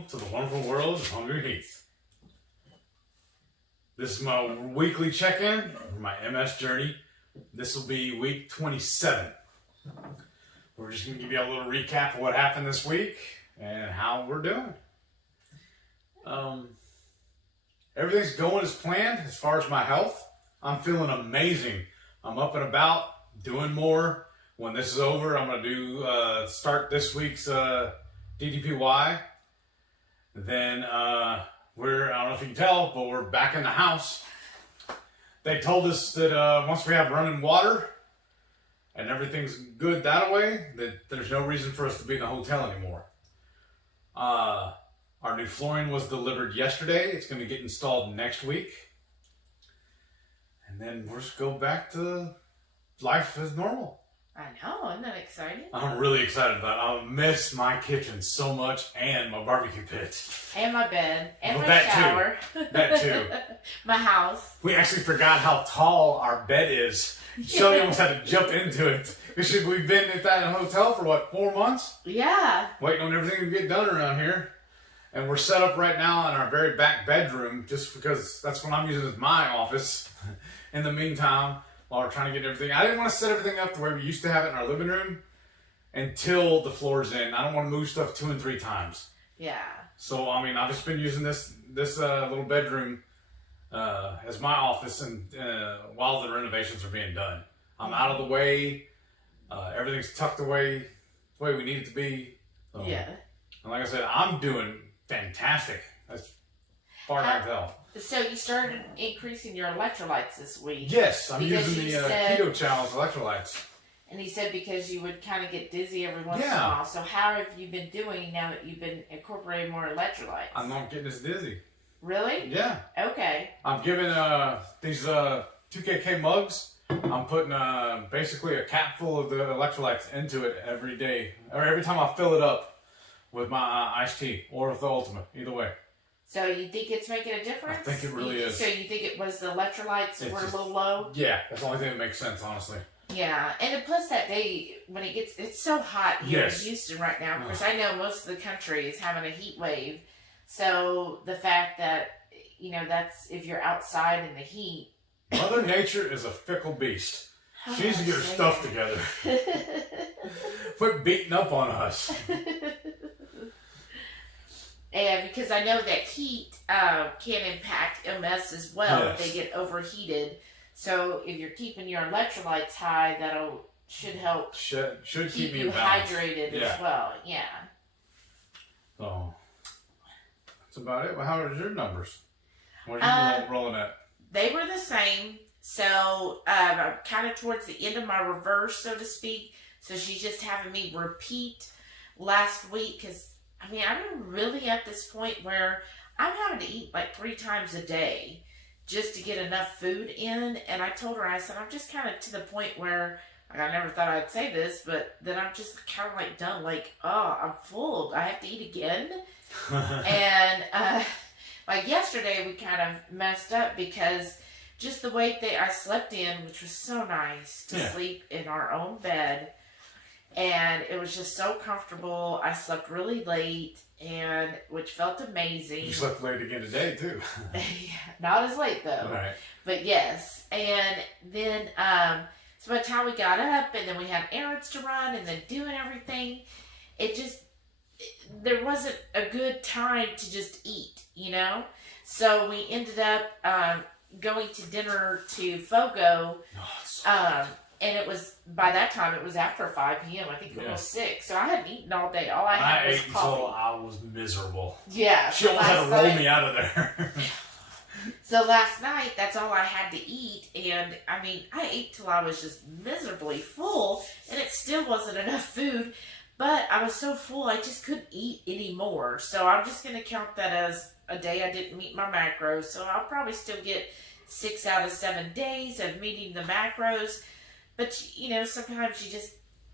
welcome to the wonderful world of HungryHeath. This is my weekly check-in for my MS journey. This will be week 27. We're just going to give you a little recap of what happened this week and how we're doing. Everything's going as planned as far as my health. I'm feeling amazing. I'm up and about, doing more. When this is over, I'm going to start this week's DDPY. Then I don't know if you can tell, but we're back in the house. They told us that once we have running water and everything's good that way, that there's no reason for us to be in the hotel anymore. Our new flooring was delivered yesterday. It's going to get installed next week. And then we'll just go back to life as normal. I know, isn't that exciting? I'm really excited about it. I miss my kitchen so much and my barbecue pit. And my bed. And well, my that shower. Too. That too. My house. We actually forgot how tall our bed is. Shelly almost had to jump into it. Because we've been at that hotel for, 4 months? Yeah. Waiting on everything to get done around here. And we're set up right now in our very back bedroom just because that's what I'm using as my office. In the meantime, while we're trying to get everything. I didn't want to set everything up the way we used to have it in our living room until the floor's in. I don't want to move stuff 2 and 3 times. Yeah. So, I've just been using this little bedroom as my office and while the renovations are being done. I'm out of the way. Everything's tucked away the way we need it to be. So, yeah. And like I said, I'm doing fantastic as far as I can tell. So you started increasing your electrolytes this week. Yes, I'm because using the Ketochow.xyz Electrolytes. And he said because you would kind of get dizzy every once in a Yeah. while. So how have you been doing now that you've been incorporating more electrolytes? I'm not getting as dizzy. Really? Yeah. Okay. I'm giving these 2KK mugs. I'm putting basically a cap full of the electrolytes into it every day, or every time I fill it up with my iced tea or with the Ultima, either way. So you think it's making a difference? I think it really is. So you think it was the electrolytes It's were just, a little low? Yeah, that's the only thing that makes sense, honestly. Yeah, and plus that day when it's so hot here Yes. in Houston right now. Of course, I know most of the country is having a heat wave. So the fact that, that's if you're outside in the heat. Mother Nature is a fickle beast. She needs to get her stuff together. Quit beating up on us. And because I know that heat can impact MS as well if they get overheated. So if you're keeping your electrolytes high, should help Should keep me you balanced. hydrated as well. Yeah. So that's about it. Well, how are your numbers? What are you rolling at? They were the same. So I'm kind of towards the end of my reverse, so to speak. So she's just having me repeat last week because I'm really at this point where I'm having to eat 3 times a day just to get enough food in. And I told her, I said, I'm just kind of to the point where, I never thought I'd say this, but then I'm just kind of done. I'm full. I have to eat again. And yesterday we kind of messed up because just the way that I slept in, which was so nice to sleep in our own bed. And it was just so comfortable. I slept really late, which felt amazing. You slept late again today, too. Not as late, though. All right. But yes. And then, so by the time we got up, and then we had errands to run, and then doing everything, there wasn't a good time to just eat, So we ended up going to dinner to Fogo. And it was, by that time, it was after 5 p.m. I think it was 6. So I hadn't eaten all day. All I had was ate coffee. until I was miserable. Yeah. She almost had to roll me out of there. So last night, that's all I had to eat. And, I ate till I was just miserably full. And it still wasn't enough food. But I was so full, I just couldn't eat anymore. So I'm just going to count that as a day I didn't meet my macros. So I'll probably still get 6 out of 7 days of meeting the macros. But, sometimes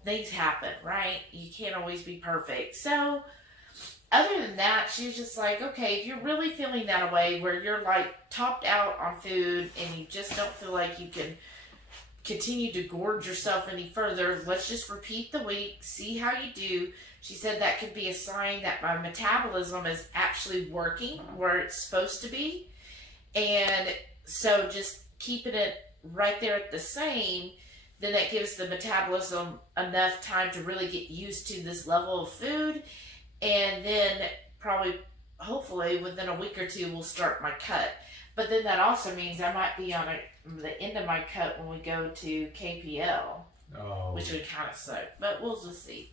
things happen, right? You can't always be perfect. So, other than that, she was just like, okay, if you're really feeling that way where you're topped out on food and you just don't feel like you can continue to gorge yourself any further. Let's just repeat the week, see how you do. She said that could be a sign that my metabolism is actually working where it's supposed to be. And so just keeping it right there at the same, then that gives the metabolism enough time to really get used to this level of food. And then probably, hopefully, within a week or two, we'll start my cut. But then that also means I might be on the end of my cut when we go to KPL, which would kind of suck. But we'll just see.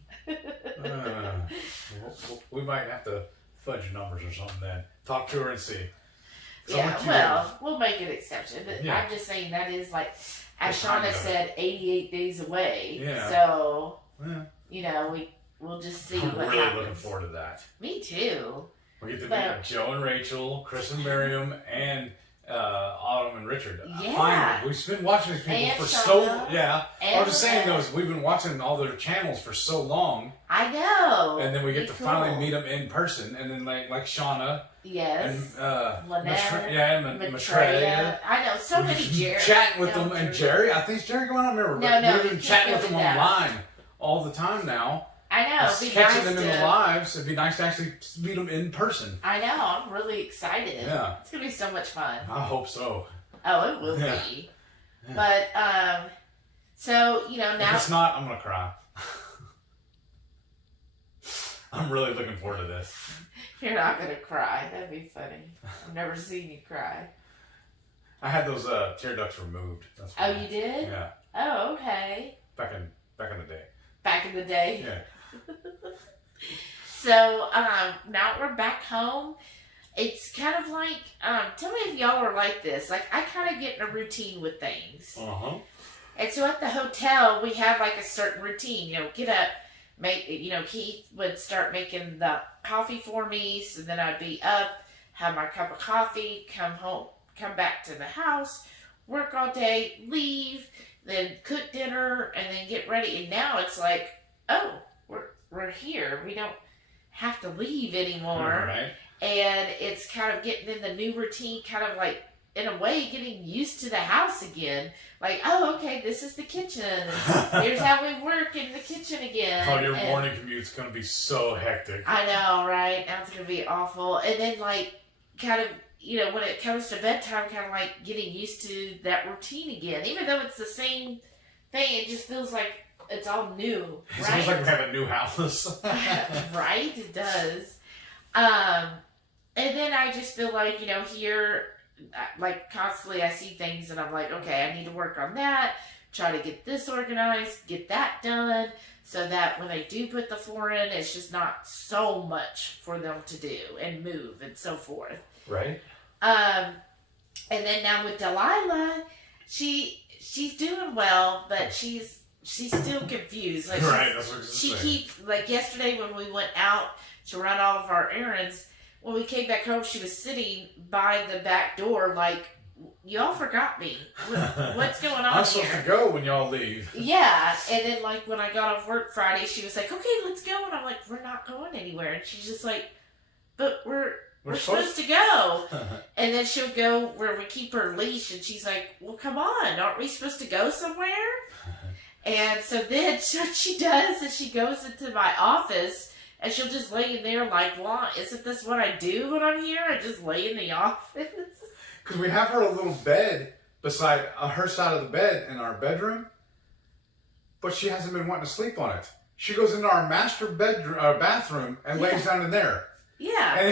We might have to fudge numbers or something then. Talk to her and see. So We'll make an exception. But I'm just saying that is like, as Shauna said, 88 days away. Yeah. So, we'll just see what happens. I'm really looking forward to that. Me too. We get to meet Joe and Rachel, Chris and Miriam, and Autumn and Richard. Yeah. Finally, we've been watching these people and for Shauna, I was just saying those. We've been watching all their channels for so long. I know. And then we get to finally meet them in person, and then like Shauna. Yes. And Lynette, Maitreya. I know so many Jerry. Chatting with them, and Jerry. I think it's Jerry going on. Remember, we've been chatting with them online all the time now. I know. It'd be catching nice them in the lives. It'd be nice to actually meet them in person. I know. I'm really excited. Yeah. It's gonna be so much fun. I hope so. Oh, it will be. Yeah. But so now. If it's not, I'm gonna cry. I'm really looking forward to this. You're not gonna cry. That'd be funny. I've never seen you cry. I had those tear ducts removed. That's oh, you did? Yeah. Oh, okay. Back in the day. Back in the day. Yeah. So now we're back home. It's kind of like tell me if y'all are like this. Like I kind of get in a routine with things. And so at the hotel we have like a certain routine. Get up, make. Keith would start making the coffee for me. So then I'd be up, have my cup of coffee, come home, come back to the house, work all day, leave, then cook dinner, and then get ready. And now it's like, oh, we're here. We don't have to leave anymore. Right. And it's kind of getting in the new routine, kind of like, in a way, getting used to the house again. Like, oh, okay, this is the kitchen. Here's how we work in the kitchen again. Oh, your morning commute's going to be so hectic. I know, right? Now it's going to be awful. And then, like, kind of, when it comes to bedtime, kind of like getting used to that routine again. Even though it's the same thing, it just feels like it's all new, right? It feels like we have a new house. Right? It does. And then I just feel like, here, like, constantly I see things and I'm like, okay, I need to work on that, try to get this organized, get that done, so that when I do put the floor in, it's just not so much for them to do and move and so forth. Right. And then now with Delilah, she's doing well, but she's still confused. Like right, that's what she keeps, like yesterday when we went out to run all of our errands, when we came back home, she was sitting by the back door like, y'all forgot me. What's going on I'm supposed to go when y'all leave. Yeah, and then like when I got off work Friday, she was like, okay, let's go. And I'm like, we're not going anywhere. And she's just like, but we're supposed to go. And then she'll go where we keep her leash, and she's like, well, come on, aren't we supposed to go somewhere? And so then what she does is she goes into my office, and she'll just lay in there like, well, isn't this what I do when I'm here? I just lay in the office. Because we have her a little bed beside her side of the bed in our bedroom, but she hasn't been wanting to sleep on it. She goes into our master bedroom, bathroom and lays down in there. Yeah. And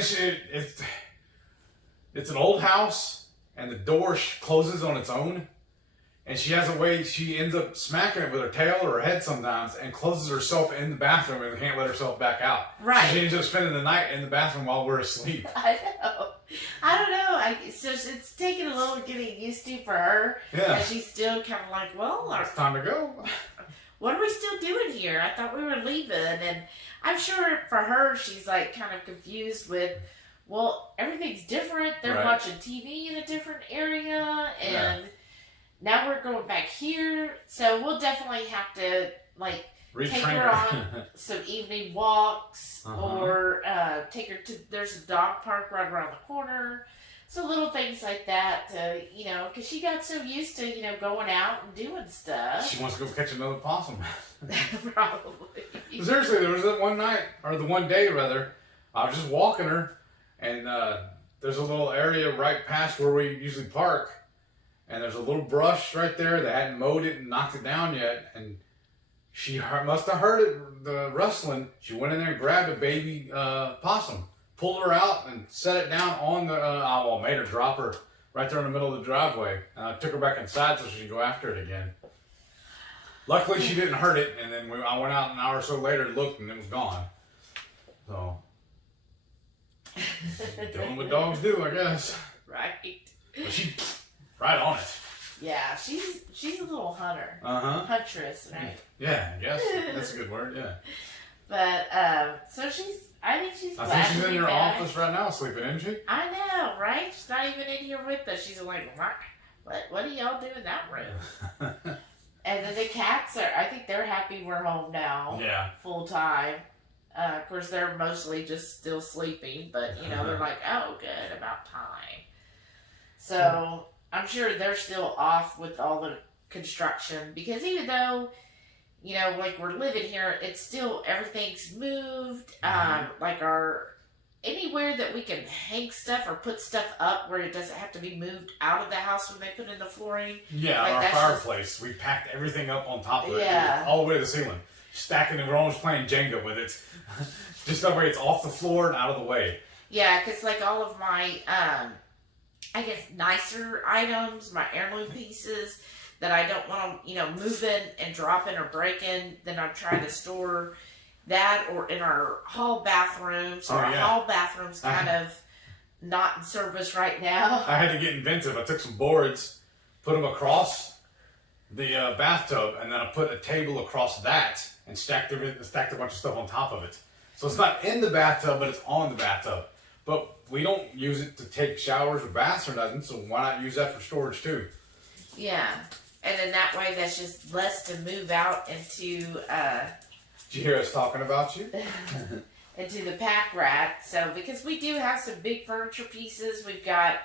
it's an old house, and the door closes on its own. And she has a way, she ends up smacking it with her tail or her head sometimes and closes herself in the bathroom and can't let herself back out. Right. So she ends up spending the night in the bathroom while we're asleep. I know. I don't know. So it's taking a little getting used to for her. Yeah. And she's still kind of like, well, it's time to go. What are we still doing here? I thought we were leaving. And I'm sure for her, she's like kind of confused with, well, everything's different. They're watching TV in a different area. And now we're going back here. So we'll definitely have to, like, take her on some evening walks or take her to, there's a dog park right around the corner. So little things like that, you know, because she got so used to, you know, going out and doing stuff. She wants to go catch another possum. Probably. Seriously, there was that one night, or the one day rather, I was just walking her, and there's a little area right past where we usually park, and there's a little brush right there that hadn't mowed it and knocked it down yet, and she must have heard it, the rustling. She went in there and grabbed a baby possum, pulled her out, and set it down on the, made her drop her right there in the middle of the driveway. And I took her back inside so she could go after it again. Luckily, she didn't hurt it, and then I went out an hour or so later and looked, and it was gone. So, doing what dogs do, I guess. Right. But she, right on it. Yeah, she's a little hunter. Huntress, right? Yeah, I guess. That's a good word, yeah. But, so I think she's glad I think she's to in be your back. office right now sleeping, isn't she? I know, right? She's not even in here with us. She's like, what do y'all do in that room? And then the cats I think they're happy we're home now. Yeah. Full time. Of course, they're mostly just still sleeping, but, you know, they're like, oh, good, about time. So, I'm sure they're still off with all the construction, because even though, you know, like, we're living here, it's still, everything's moved, like anywhere that we can hang stuff or put stuff up where it doesn't have to be moved out of the house when they put in the flooring. Yeah, like, our fireplace, we packed everything up on top of it, Yeah. all the way to the ceiling. Stacking it, we're almost playing Jenga with it. Just that way it's off the floor and out of the way. Yeah, because, like, all of my, I guess, nicer items, my heirloom pieces that I don't want to, you know, move in and drop in or break in, then I'm trying to store that or in our hall bathroom. So our hall bathroom's kind of not in service right now. I had to get inventive. I took some boards, put them across the bathtub, and then I put a table across that and stacked a bunch of stuff on top of it. So it's not in the bathtub, but it's on the bathtub. But we don't use it to take showers or baths or nothing, so why not use that for storage too? Yeah. And then that way there's just less to move out into... Did you hear us talking about you? into the pack rat. So, because we do have some big furniture pieces, we've got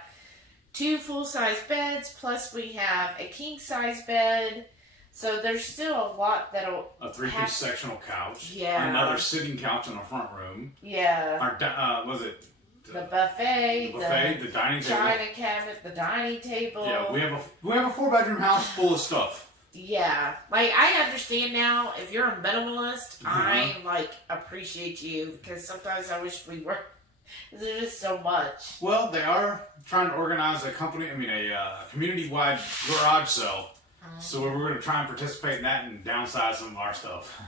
2 full-size beds, plus we have a king-size bed. So there's still a lot that'll A 3-piece sectional couch. Yeah. Another sitting couch in the front room. Yeah. Our, was it? The buffet, the dining table. china cabinet, the dining table. Yeah, we have a 4-bedroom house full of stuff. Yeah, like, I understand now, if you're a minimalist, I, like, appreciate you, because sometimes I wish we were, because there's just so much. Well, they are trying to organize a community-wide garage sale, so we're going to try and participate in that and downsize some of our stuff.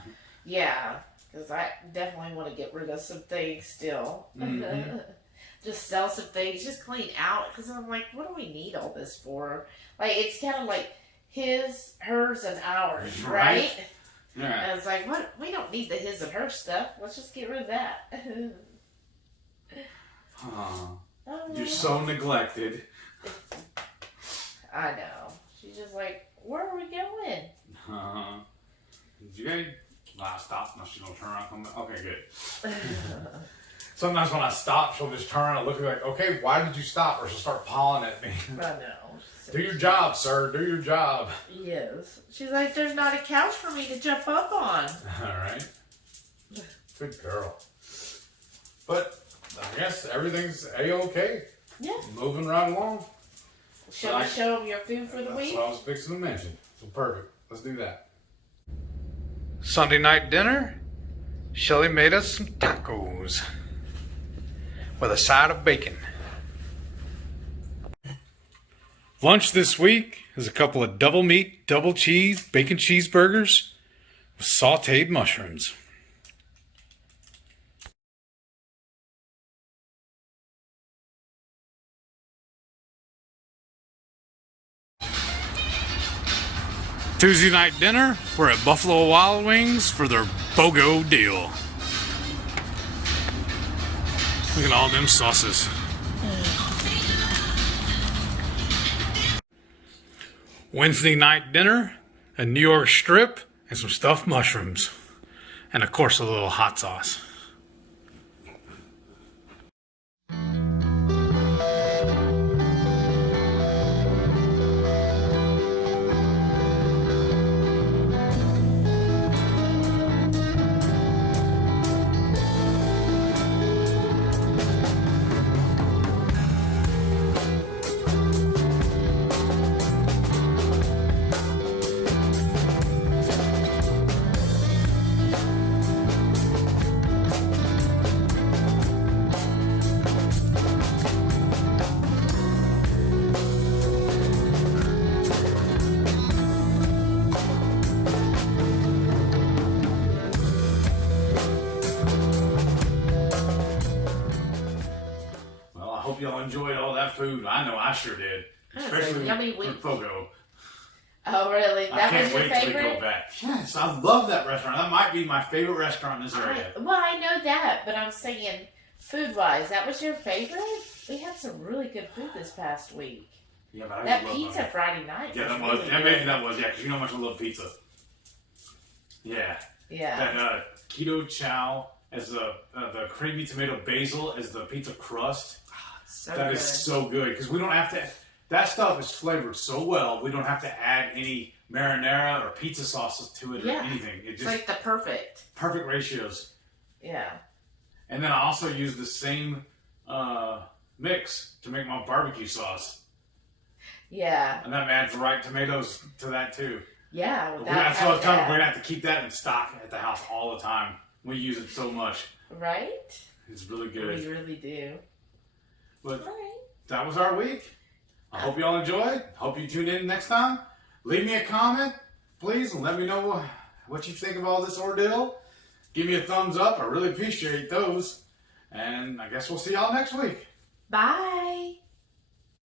Yeah, because I definitely want to get rid of some things still. Just sell some things, just clean out, because I'm like, what do we need all this for? Like, it's kind of like his, hers, and ours, right? Yeah. And it's like, what? We don't need the his and her stuff. Let's just get rid of that. You're so neglected. I know. She's just like, where are we going? Did you guys? Stop. No, she don't turn around. Come back. Okay, good. Sometimes when I stop, she'll just turn around and look at me like, okay, why did you stop? Or she'll start pawing at me. I know. Do your job, sir. Do your job. Yes. She's like, there's not a couch for me to jump up on. All right. Good girl. But I guess everything's A-okay. Yeah. Moving right along. Shall we show them your food for the week? That's what I was fixing to mention. So perfect. Let's do that. Sunday night dinner. Shelly made us some tacos with a side of bacon. Lunch this week is a couple of double meat, double cheese, bacon cheeseburgers with sauteed mushrooms. Tuesday night dinner, we're at Buffalo Wild Wings for their BOGO deal. Look at all them sauces. Wednesday night dinner, a New York strip, and some stuffed mushrooms. And of course a little hot sauce. hope y'all enjoyed all that food. I know I sure did. Especially yummy for Fogo. Oh, really? I can't was your wait till we favorite? go back. Yes, I love that restaurant. That might be my favorite restaurant in this area. I know that, but I'm saying food-wise, that was your favorite? We had some really good food this past week. Yeah, but that pizza Friday night. Yeah, that was. Really maybe that was. Yeah, because you know how much I love pizza. Yeah. Yeah. That Ketochow as the creamy tomato basil as the pizza crust. So that good. is so good because we don't have to. That stuff is flavored so well. We don't have to add any marinara or pizza sauces to it or anything. It's like the perfect ratios. Yeah. And then I also use the same mix to make my barbecue sauce. Yeah. And that adds the right tomatoes to that too. Yeah. That's what I was telling you. We're gonna have to keep that in stock at the house all the time. We use it so much. Right? It's really good. We really do. But that was our week. I hope y'all enjoyed. Hope you tune in next time. Leave me a comment, please, and let me know what you think of all this ordeal. Give me a thumbs up. I really appreciate those. And I guess we'll see y'all next week. Bye.